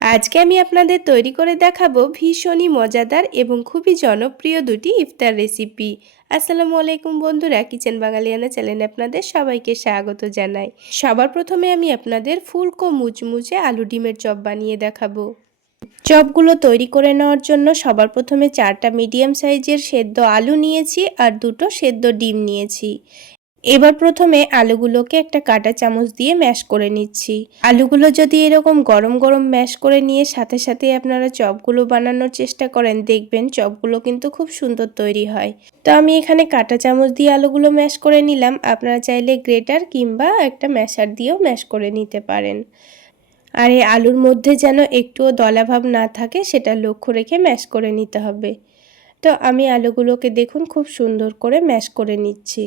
আজকে আমি আপনাদের তৈরি করে দেখাবো ভীষণই মজাদার এবং খুবই জনপ্রিয় দুটি ইফতার রেসিপি। আসসালামু আলাইকুম বন্ধুরা, কিচেন বাঙালিয়ানা চ্যানেলে আপনাদের সবাইকে স্বাগত জানাই। সবার প্রথমে আমি আপনাদের ফুলকো মুচমুচে আলু ডিমের চপ বানিয়ে দেখাবো। চপগুলো তৈরি করে নেওয়ার জন্য সবার প্রথমে 4টা মিডিয়াম সাইজের সেদ্ধ আলু নিয়েছি আর 2টো সেদ্ধ ডিম নিয়েছি। এবার প্রথমে আলুগুলোকে একটা কাঁটা চামচ দিয়ে ম্যাশ করে নিচ্ছি। আলুগুলো যদি এরকম গরম গরম ম্যাশ করে নিয়ে সাথে সাথে আপনারা চপগুলো বানানোর চেষ্টা করেন, দেখবেন চপগুলো কিন্তু খুব সুন্দর তৈরি হয়। তো আমি এখানে কাঁটা চামচ দিয়ে আলুগুলো ম্যাশ করে নিলাম। আপনারা চাইলে গ্রেটার কিংবা একটা ম্যাশার দিয়েও ম্যাশ করে নিতে পারেন। আর এই আলুর মধ্যে যেন একটুও দলাভাব না থাকে সেটা লক্ষ্য রেখে ম্যাশ করে নিতে হবে। তো আমি আলুগুলোকে দেখুন খুব সুন্দর করে ম্যাশ করে নিচ্ছি।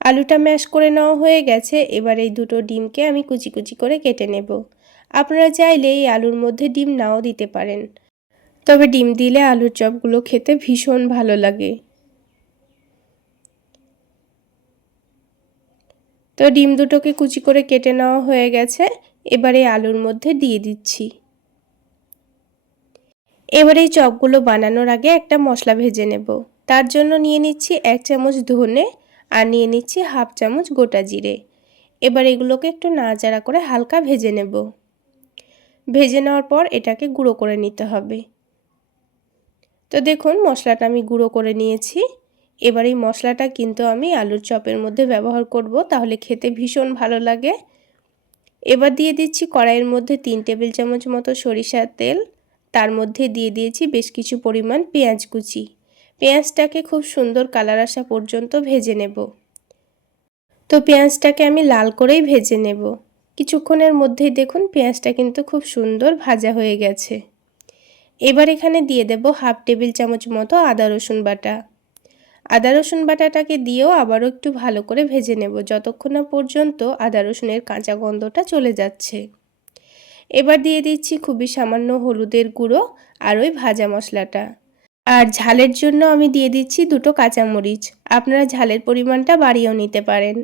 আলুটা ম্যাশ করে নেওয়া হয়ে গেছে। এবার এই দুটো ডিমকে আমি কুচি কুচি করে কেটে নেব। আপনারা চাইলে এই আলুর মধ্যে ডিম নাও দিতে পারেন, তবে ডিম দিলে আলুর চপগুলো খেতে ভীষণ ভালো লাগে। তো ডিম দুটোকে কুচি করে কেটে নেওয়া হয়ে গেছে। এবারে আলুর মধ্যে দিয়ে দিচ্ছি। এবার এই চপগুলো বানানোর আগে একটা মশলা ভেজে নেব। তার জন্য নিয়ে নিচ্ছি 1 চামচ ধনে আর নিয়ে নিচ্ছি হাফ চামচ গোটা জিরে। এবার এগুলোকে একটু নাড়াচাড়া করে হালকা ভেজে নেব। ভেজে নেওয়ার পর এটাকে গুঁড়ো করে নিতে হবে। তো দেখুন মশলাটা আমি গুঁড়ো করে নিয়েছি। এবার এই মশলাটা কিন্তু আমি আলুর চপের মধ্যে ব্যবহার করব, তাহলে খেতে ভীষণ ভালো লাগে। এবার দিয়ে দিচ্ছি কড়াইয়ের মধ্যে 3 টেবিল চামচ মতো সরিষার তেল। তার মধ্যে দিয়ে দিয়েছি বেশ কিছু পরিমাণ পেঁয়াজ কুচি। পেঁয়াজটাকে খুব সুন্দর কালার আসা পর্যন্ত ভেজে নেব। তো পেঁয়াজটাকে আমি লাল করেই ভেজে নেব। কিছুক্ষণের মধ্যেই দেখুন পেঁয়াজটা কিন্তু খুব সুন্দর ভাজা হয়ে গেছে। এবার এখানে দিয়ে দেব হাফ টেবিল চামচ মতো আদা রসুন বাটা। আদা রসুন বাটাটাকে দিয়েও আবারও একটু ভালো করে ভেজে নেব, যতক্ষণ না পর্যন্ত আদা রসুনের কাঁচা গন্ধটা চলে যাচ্ছে। এবার দিয়ে দিচ্ছি খুবই সামান্য হলুদের গুঁড়ো আর ওই ভাজা মশলাটা। আর ঝালের জন্য আমি দিয়ে দিচ্ছি 2টো কাঁচামরিচ। আপনারা ঝালের পরিমাণটা বাড়িয়েও নিতে পারেন।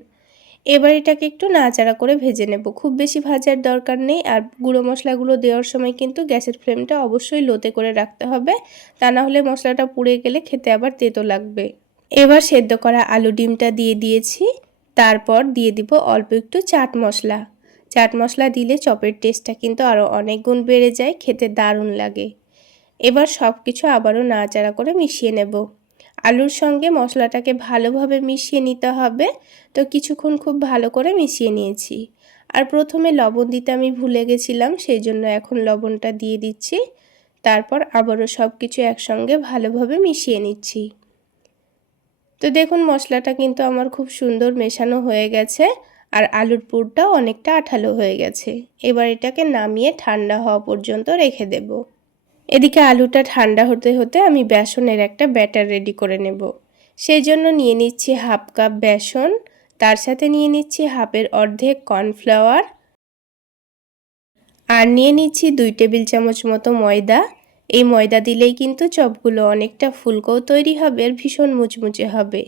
এবার এটাকে একটু নাড়াচাড়া করে ভেজে নেব। খুব বেশি ভাজার দরকার নেই। আর গুঁড়ো মশলাগুলো দেওয়ার সময় কিন্তু গ্যাসের ফ্লেমটা অবশ্যই লোতে করে রাখতে হবে, তা না হলে মশলাটা পুড়ে গেলে খেতে আবার তেতো লাগবে। এবার সেদ্ধ করা আলু ডিমটা দিয়ে দিয়েছি। তারপর দিয়ে দিব অল্প একটু চাট মশলা। চাট মশলা দিলে চপের টেস্টটা কিন্তু আরও অনেক গুণ বেড়ে যায়, খেতে দারুণ লাগে। এবার সব কিছু আবারও নাড়াচাড়া করে মিশিয়ে নেব। আলুর সঙ্গে মশলাটাকে ভালোভাবে মিশিয়ে নিতে হবে। তো কিছুক্ষণ খুব ভালো করে মিশিয়ে নিয়েছি। আর প্রথমে লবণ দিতে আমি ভুলে গেছিলাম, সেই জন্য এখন লবণটা দিয়ে দিচ্ছি। তারপর আবারও সব কিছু একসঙ্গে ভালোভাবে মিশিয়ে নিচ্ছি। তো দেখুন মশলাটা কিন্তু আমার খুব সুন্দর মেশানো হয়ে গেছে আর আলুর পুরটাও অনেকটা আঠালো হয়ে গেছে। এবার এটাকে নামিয়ে ঠান্ডা হওয়া পর্যন্ত রেখে দেব। এদিকে আলুটা ঠান্ডা হতে হতে আমি বেসনের একটা ব্যাটার রেডি করে নেব। সেই জন্য নিয়ে নিচ্ছি হাফ কাপ বেসন, তার সাথে নিয়ে নিচ্ছি হাফের অর্ধেক কর্নফ্লাওয়ার আর নিয়ে নিচ্ছি 2 টেবিল চামচ মতো ময়দা। এই ময়দা দিলেই কিন্তু চপগুলো অনেকটা ফুলকোও তৈরি হবে আর ভীষণ মুচমুচে হবে।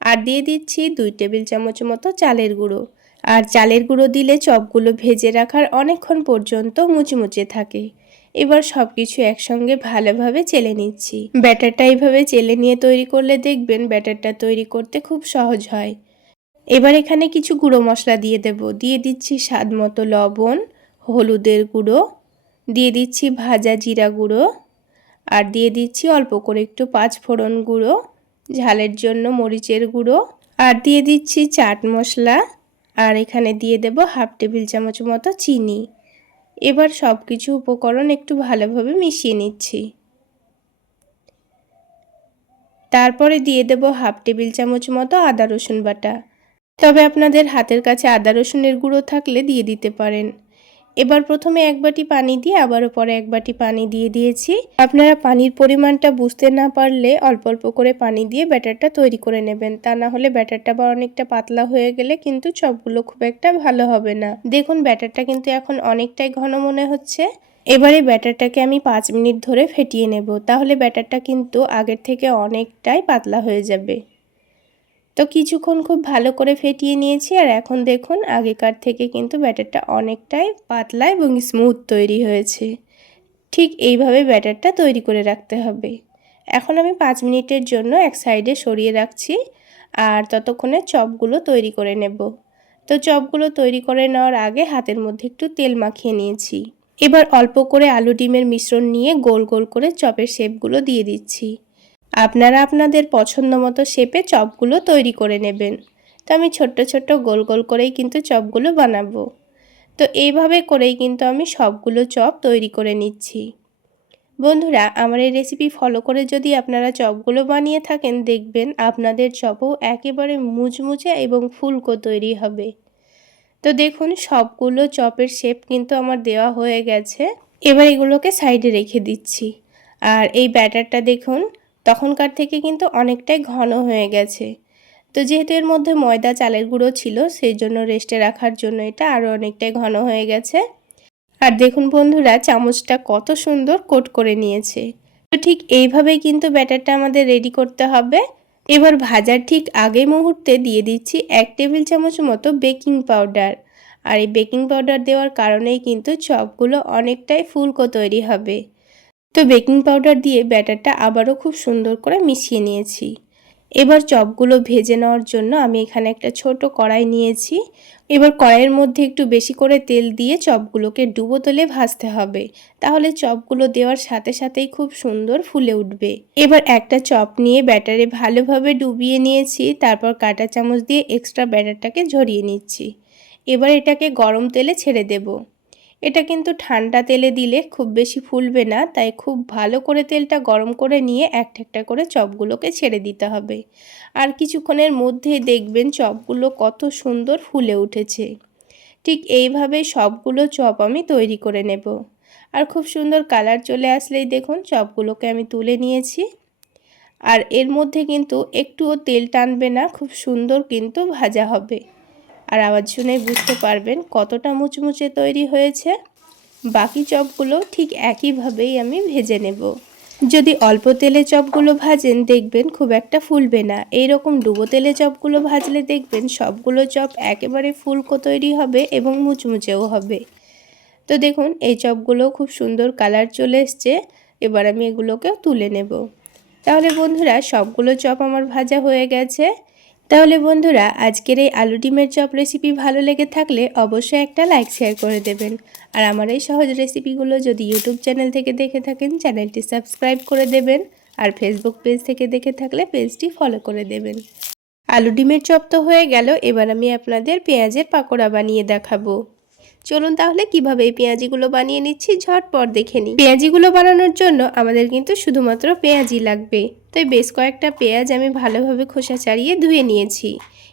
আর দিয়ে দিচ্ছি 2 টেবিল চামচ মতো চালের গুঁড়ো। আর চালের গুঁড়ো দিলে চপগুলো ভেজে রাখার অনেকক্ষণ পর্যন্ত মুচমুচে থাকে। এবার সব কিছু একসঙ্গে ভালোভাবে চেলে নিচ্ছি। ব্যাটারটা এইভাবে চেলে নিয়ে তৈরি করলে দেখবেন ব্যাটারটা তৈরি করতে খুব সহজ হয়। এবার এখানে কিছু গুঁড়ো মশলা দিয়ে দেব। দিয়ে দিচ্ছি স্বাদ মতো লবণ, হলুদের গুঁড়ো, দিয়ে দিচ্ছি ভাজা জিরা গুঁড়ো আর দিয়ে দিচ্ছি অল্প করে একটু 5 ফোড়ন গুঁড়ো, ঝালের জন্য মরিচের গুঁড়ো আর দিয়ে দিচ্ছি চাট মশলা। আর এখানে দিয়ে দেব হাফ টেবিল চামচ মতো চিনি। এবার সব কিছু উপকরণ একটু ভালোভাবে মিশিয়ে নিচ্ছি। তারপরে দিয়ে দেব হাফ টেবিল চামচ মতো আদা রসুন বাটা। তবে আপনাদের হাতের কাছে আদা রসুনের গুঁড়ো থাকলে দিয়ে দিতে পারেন। এবার প্রথমে 1 বাটি পানি দিয়ে আবারও পরে 1 বাটি পানি দিয়ে দিয়েছি। আপনারা পানির পরিমাণটা বুঝতে না পারলে অল্প অল্প করে পানি দিয়ে ব্যাটারটা তৈরি করে নেবেন, তা না হলে ব্যাটারটা বা অনেকটা পাতলা হয়ে গেলে কিন্তু চপগুলো খুব একটা ভালো হবে না। দেখুন ব্যাটারটা কিন্তু এখন অনেকটাই ঘন মনে হচ্ছে। এবারে ব্যাটারটাকে আমি 5 মিনিট ধরে ফেটিয়ে নেব, তাহলে ব্যাটারটা কিন্তু আগের থেকে অনেকটাই পাতলা হয়ে যাবে। তো তো কিছুক্ষণ খুব ভালো করে ফেটিয়ে নিয়েছি। আর এখন দেখুন আগেকার থেকে কিন্তু ব্যাটারটা অনেকটাই পাতলা এবং স্মুথ তৈরি হয়েছে। ঠিক এইভাবে ব্যাটারটা তৈরি করে রাখতে হবে। এখন আমি 5 মিনিটের জন্য এক সাইডে সরিয়ে রাখছি আর ততক্ষণে চপগুলো তৈরি করে নেব। তো চপগুলো তৈরি করে নেওয়ার আগে হাতের মধ্যে একটু তেল মাখিয়ে নিয়েছি। এবার অল্প করে আলু ডিমের মিশ্রণ নিয়ে গোল গোল করে চপের শেপগুলো দিয়ে দিচ্ছি। আপনারা আপনাদের পছন্দ মতো শেপে চপগুলো তৈরি করে নেবেন। তো আমি ছোট্ট ছোট্ট গোল গোল করেই কিন্তু চপগুলো বানাবো। তো এইভাবে করেই কিন্তু আমি সবগুলো চপ তৈরি করে নিচ্ছি। বন্ধুরা, আমার এই রেসিপি ফলো করে যদি আপনারা চপগুলো বানিয়ে থাকেন, দেখবেন আপনাদের চপও একেবারে মুচমুচে এবং ফুলকো তৈরি হবে। তো দেখুন সবগুলো চপের শেপ কিন্তু আমার দেওয়া হয়ে গেছে। এবার এগুলোকে সাইডে রেখে দিচ্ছি। আর এই ব্যাটারটা দেখুন তখনকার থেকে কিন্তু অনেকটাই ঘন হয়ে গেছে। তো যেহেতু এর মধ্যে ময়দা চালের গুঁড়ো ছিল, সেই জন্য রেস্টে রাখার জন্য এটা আরও অনেকটাই ঘন হয়ে গেছে। আর দেখুন বন্ধুরা, চামচটা কত সুন্দর কোট করে নিয়েছে। তো ঠিক এইভাবেই কিন্তু ব্যাটারটা আমাদের রেডি করতে হবে। এবার ভাজার ঠিক আগে মুহূর্তে দিয়ে দিচ্ছি 1 টেবিল চামচ মতো বেকিং পাউডার। আর এই বেকিং পাউডার দেওয়ার কারণেই কিন্তু চপগুলো অনেকটাই ফুলকো তৈরি হবে। তো বেকিং পাউডার দিয়ে ব্যাটারটা আবারও খুব সুন্দর করে মিশিয়ে নিয়েছি। এবার চপগুলো ভেজে নেওয়ার জন্য আমি এখানে একটা ছোট কড়াই নিয়েছি। এবার কড়াইয়ের মধ্যে একটু বেশি করে তেল দিয়ে চপগুলোকে ডুবো তেলে ভাজতে হবে, তাহলে চপগুলো দেওয়ার সাথে সাথেই খুব সুন্দর ফুলে উঠবে। এবার একটা চপ নিয়ে ব্যাটারে ভালোভাবে ডুবিয়ে নিয়েছি, তারপর কাঁটা চামচ দিয়ে এক্সট্রা ব্যাটারটাকে ঝরিয়ে নিচ্ছি। এবার এটাকে গরম তেলে ছেড়ে দেব। এটা কিন্তু ঠান্ডা তেলে দিলে খুব বেশি ফুলবে না, তাই খুব ভালো করে তেলটা গরম করে নিয়ে একটা একটা করে চপগুলোকে ছেড়ে দিতে হবে। আর কিছুক্ষণের মধ্যেই দেখবেন চপগুলো কত সুন্দর ফুলে উঠেছে। ঠিক এইভাবেই সবগুলো চপ আমি তৈরি করে নেব। আর খুব সুন্দর কালার চলে আসলেই দেখুন চপগুলোকে আমি তুলে নিয়েছি। আর এর মধ্যে কিন্তু একটুও তেল টানবে না, খুব সুন্দর কিন্তু ভাজা হবে। আর আওয়াজ শুনে বুঝতে পারবেন কতটা মুচমুচে তৈরি হয়েছে। বাকি চপগুলো ঠিক একইভাবেই আমি ভেজে নেব। যদি অল্প তেলে চপগুলো ভাজেন, দেখবেন খুব একটা ফুলবে না। এইরকম ডুবো তেলে চপগুলো ভাজলে দেখবেন সবগুলো চপ একেবারে ফুলকো তৈরি হবে এবং মুচমুচেও হবে। তো দেখুন এই চপগুলো খুব সুন্দর কালার চলে এসছে। এবার আমি এগুলোকেও তুলে নেব। তাহলে বন্ধুরা, সবগুলো চপ আমার ভাজা হয়ে গেছে। তাহলে বন্ধুরা, আজকের এই আলু ডিমের চপ রেসিপি ভালো লেগে থাকলে অবশ্যই একটা লাইক শেয়ার করে দেবেন। আর আমার এই সহজ রেসিপিগুলো যদি ইউটিউব চ্যানেল থেকে দেখে থাকেন, চ্যানেলটি সাবস্ক্রাইব করে দেবেন। আর ফেসবুক পেজ থেকে দেখে থাকলে পেজটি ফলো করে দেবেন। আলু ডিমের চপ তো হয়ে গেল, এবার আমি আপনাদের পেঁয়াজের পাকোড়া বানিয়ে দেখাবো। চলুন তাহলে কিভাবে এই পেঁয়াজিগুলো বানিয়ে নিচ্ছি ঝটপট দেখে নিই। পেঁয়াজিগুলো বানানোর জন্য আমাদের কিন্তু শুধুমাত্র পেঁয়াজই লাগবে। তাই বেশ কয়েকটা পেঁয়াজ আমি ভালোভাবে খোসা ছাড়িয়ে ধুয়ে নিয়েছি।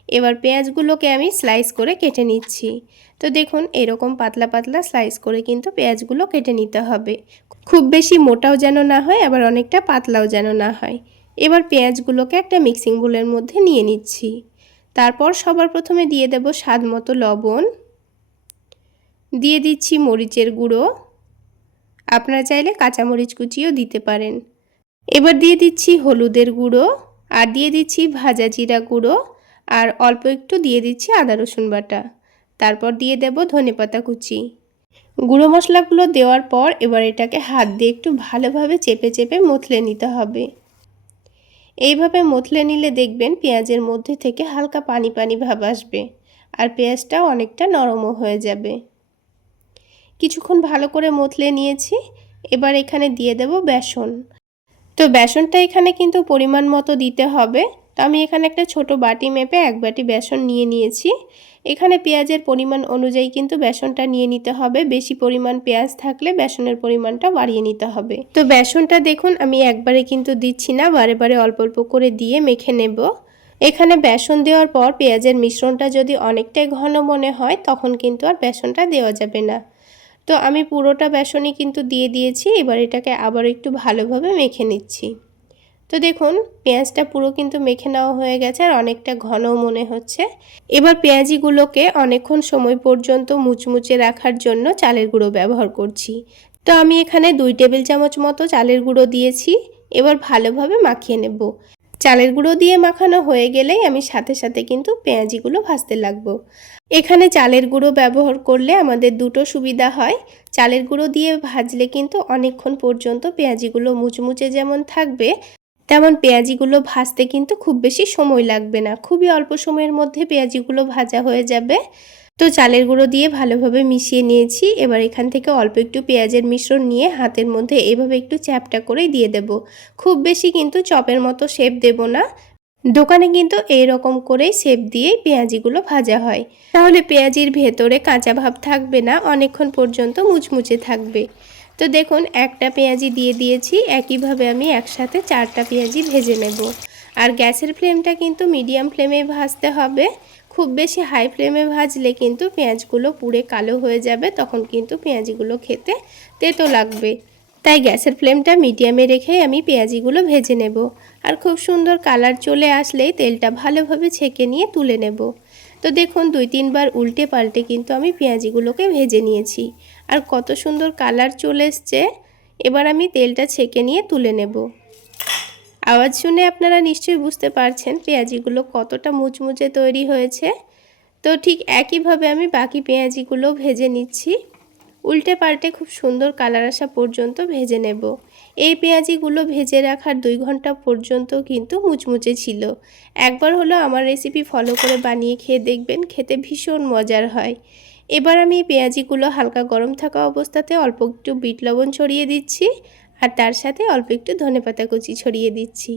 এবার পেঁয়াজগুলোকে আমি স্লাইস করে কেটে নিচ্ছি। তো দেখুন এরকম পাতলা পাতলা স্লাইস করে কিন্তু পেঁয়াজগুলো কেটে নিতে হবে। খুব বেশি মোটাও যেন না হয়, আবার অনেকটা পাতলাও যেন না হয়। এবার পেঁয়াজগুলোকে একটা মিক্সিং বোলের মধ্যে নিয়ে নিচ্ছি। তারপর সবার প্রথমে দিয়ে দেব স্বাদ মতো লবণ, দিয়ে দিচ্ছি মরিচের গুঁড়ো, আপনারা চাইলে কাঁচামরিচ কুচিও দিতে পারেন। এবার দিয়ে দিচ্ছি হলুদের গুঁড়ো, আর দিয়ে দিচ্ছি ভাজা জিরা গুঁড়ো, আর অল্প একটু দিয়ে দিচ্ছি আদা রসুন বাটা। তারপর দিয়ে দেব ধনেপাতা কুচি। গুঁড়ো মশলাগুলো দেওয়ার পর এবার এটাকে হাত দিয়ে একটু ভালোভাবে চেপে চেপে মথলে নিতে হবে। এইভাবে মথলে নিলে দেখবেন পেঁয়াজের মধ্যে থেকে হালকা পানি পানি ভাব আসবে, আর পেঁয়াজটাও অনেকটা নরমও হয়ে যাবে। কিছুক্ষণ ভালো করে মথলে নিয়েছি। এবার এখানে দিয়ে দেব বেসন। তো বেসনটা এখানে কিন্তু পরিমাণ মতো দিতে হবে। তো আমি এখানে একটা ছোট বাটি মেপে 1 বাটি বেসন নিয়ে নিয়েছি। এখানে পেঁয়াজের পরিমাণ অনুযায়ী কিন্তু বেসনটা নিয়ে নিতে হবে। বেশি পরিমাণ পেঁয়াজ থাকলে বেসনের পরিমাণটা বাড়িয়ে নিতে হবে। তো বেসনটা দেখুন আমি একবারে কিন্তু দিচ্ছি না, বারে বারে অল্প অল্প করে দিয়ে মেখে নেব। এখানে বেসন দেওয়ার পর পেঁয়াজের মিশ্রণটা যদি অনেকটাই ঘন মনে হয়, তখন কিন্তু আর বেসনটা দেওয়া যাবে না। তো আমি পুরোটা বেসনই কিন্তু দিয়ে দিয়েছি। এবার এটাকে আবার একটু ভালোভাবে মেখে নিচ্ছি। তো দেখুন পেঁয়াজটা পুরো কিন্তু মেখে নেওয়া হয়ে গেছে, আর অনেকটা ঘনও মনে হচ্ছে। এবার পেঁয়াজিগুলোকে অনেকক্ষণ সময় পর্যন্ত মুচমুচে রাখার জন্য চালের গুঁড়ো ব্যবহার করছি। তো আমি এখানে 2 টেবিল চামচ মতো চালের গুঁড়ো দিয়েছি। এবার ভালোভাবে মাখিয়ে নেব। চালের গুঁড়ো দিয়ে মাখানো হয়ে গেলেই আমি সাথে সাথে কিন্তু পেঁয়াজিগুলো ভাজতে লাগবো। এখানে চালের গুঁড়ো ব্যবহার করলে আমাদের দুটো সুবিধা হয়। চালের গুঁড়ো দিয়ে ভাজলে কিন্তু অনেকক্ষণ পর্যন্ত পেঁয়াজিগুলো মুচমুচে যেমন থাকবে, তেমন পেঁয়াজিগুলো ভাজতে কিন্তু খুব বেশি সময় লাগবে না, খুবই অল্প সময়ের মধ্যে পেঁয়াজিগুলো ভাজা হয়ে যাবে। তো চালের গুঁড়ো দিয়ে ভালোভাবে মিশিয়ে নিয়েছি। এবার এখান থেকে অল্প একটু পেঁয়াজের মিশ্রণ নিয়ে হাতের মধ্যে এভাবে একটু চ্যাপটা করে দিয়ে দেব। খুব বেশি কিন্তু চপের মতো শেপ দেব না, দোকানে কিন্তু এই রকম করেই শেপ দিয়েই পেঁয়াজিগুলো ভাজা হয়, তাহলে পেঁয়াজির ভেতরে কাঁচা ভাব থাকবে না, অনেকক্ষণ পর্যন্ত মুচমুচে থাকবে। তো দেখুন একটা পেঁয়াজি দিয়ে দিয়েছি, একইভাবে আমি একসাথে 4টা পেঁয়াজি ভেজে নেব। আর গ্যাসের ফ্লেমটা কিন্তু মিডিয়াম ফ্লেমে ভাজতে হবে, খুব বেশি হাই ফ্লেমে ভাজলে কিন্তু পেঁয়াজগুলো পুড়ে কালো হয়ে যাবে, তখন কিন্তু পেঁয়াজিগুলো খেতে তেতো লাগবে। তাই গ্যাসের ফ্লেমটা মিডিয়ামে রেখেই আমি পেঁয়াজিগুলো ভেজে নেব। আর খুব সুন্দর কালার চলে আসলেই তেলটা ভালোভাবে ছেঁকে নিয়ে তুলে নেব। তো দেখুন 2-3 বার উল্টে পাল্টে কিন্তু আমি পেঁয়াজিগুলোকে ভেজে নিয়েছি। আর কত সুন্দর কালার চলে এসছে। এবার আমি তেলটা ছেঁকে নিয়ে তুলে নেব। আওয়াজ শুনে আপনারা নিশ্চয়ই বুঝতে পারছেন পেঁয়াজিগুলো কতটা মুচমুচে তৈরি হয়েছে। তো ঠিক একইভাবে আমি বাকি পেঁয়াজিগুলো ভেজে নিচ্ছি। উল্টে পাল্টে খুব সুন্দর কালার আসা পর্যন্ত ভেজে নেব। এই পেঁয়াজিগুলো ভেজে রাখার 2 ঘন্টা পর্যন্ত কিন্তু মুচমুচে ছিল। একবার হলো আমার রেসিপি ফলো করে বানিয়ে খেয়ে দেখবেন, খেতে ভীষণ মজার হয়। এবার আমি পেঁয়াজিগুলো হালকা গরম থাকা অবস্থাতে অল্প একটু বিট লবণ ছড়িয়ে দিচ্ছি, আর তার সাথে অল্প একটু ধনেপাতা কুচি ছড়িয়ে দিচ্ছি।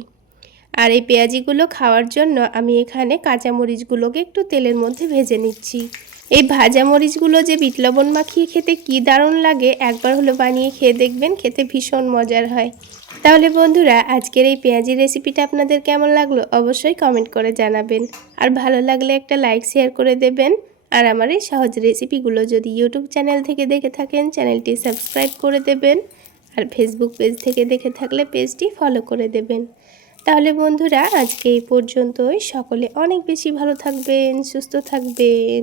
আর এই পেঁয়াজিগুলো খাওয়ার জন্য আমি এখানে কাঁচামরিচগুলোকে একটু তেলের মধ্যে ভেজে নিচ্ছি। এই ভাজা মরিচগুলো যে বিট লবণ মাখিয়ে খেতে কি দারুণ লাগে, একবার হলো বানিয়ে খেয়ে দেখবেন, খেতে ভীষণ মজার হয়। তাহলে বন্ধুরা, আজকের এই পেঁয়াজি রেসিপিটা আপনাদের কেমন লাগলো অবশ্যই কমেন্ট করে জানাবেন। আর ভালো লাগলে একটা লাইক শেয়ার করে দেবেন। আর আমার এই সহজ রেসিপিগুলো যদি ইউটিউব চ্যানেল থেকে দেখে থাকেন, চ্যানেলটি সাবস্ক্রাইব করে দেবেন। আর ফেসবুক পেজ থেকে দেখে থাকলে পেজটি ফলো করে দেবেন। তাহলে বন্ধুরা, আজকে এই পর্যন্তই। সকলে অনেক বেশি ভালো থাকবেন, সুস্থ থাকবেন।